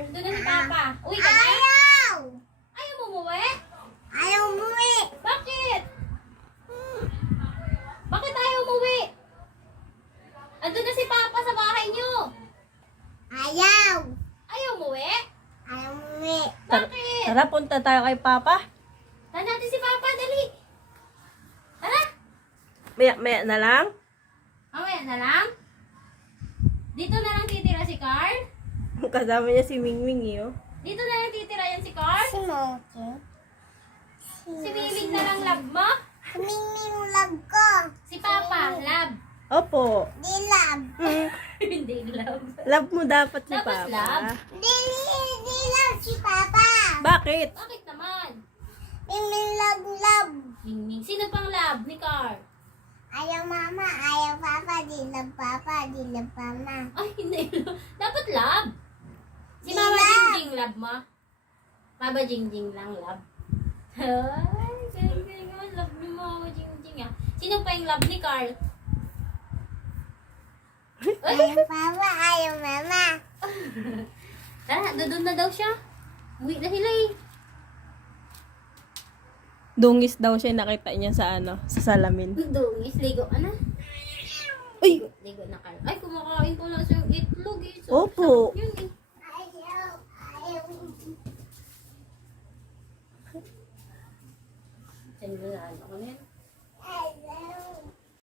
Carl. Doon na si Papa. Uwi ka na? Ayaw! Ayaw mo umuwi? Ayaw umuwi! Bakit? Bakit ayaw umuwi? Andun na si Papa sa bahay niyo. Ayaw! Ayaw umuwi? Ayaw umuwi! Bakit? Tara, punta tayo kay Papa. Tara natin si Papa, dali. Tara. Maya na lang. Mamaya na lang. Dito na lang titira si Carl. Kasama niya si Mingming eh, oh. Dito na lang titira yan si Carl. Si Moki. Si Miming na lang love mo. Mingming love ko. Si Papa, love. Opo. Di love. Hindi love. Love mo dapat si Dapat Papa. love. Di love si Papa. Bakit? Bakit naman? Mingming love. Mingming. Sino pang love ni Carl? Ayaw mama, ayaw papa, di love papa, di love mama. Ay, hindi. Dapat love. Si Di Mama love. Jingjing love mo? Mama Jingjing lang love. Ay, galing naman. Love ni Mama Jingjing ah. Sino pa yung love ni Carl? Ay, Ayaw papa, ayaw mama. tara, doon na daw siya. Uwi na sila eh. Dungis daw siya nakita niya sa sa salamin. Dungis, ligo ka na. Uy! Ligo na Carl. Ay, kumakain ko lang sa itlog eh. Opo. Yun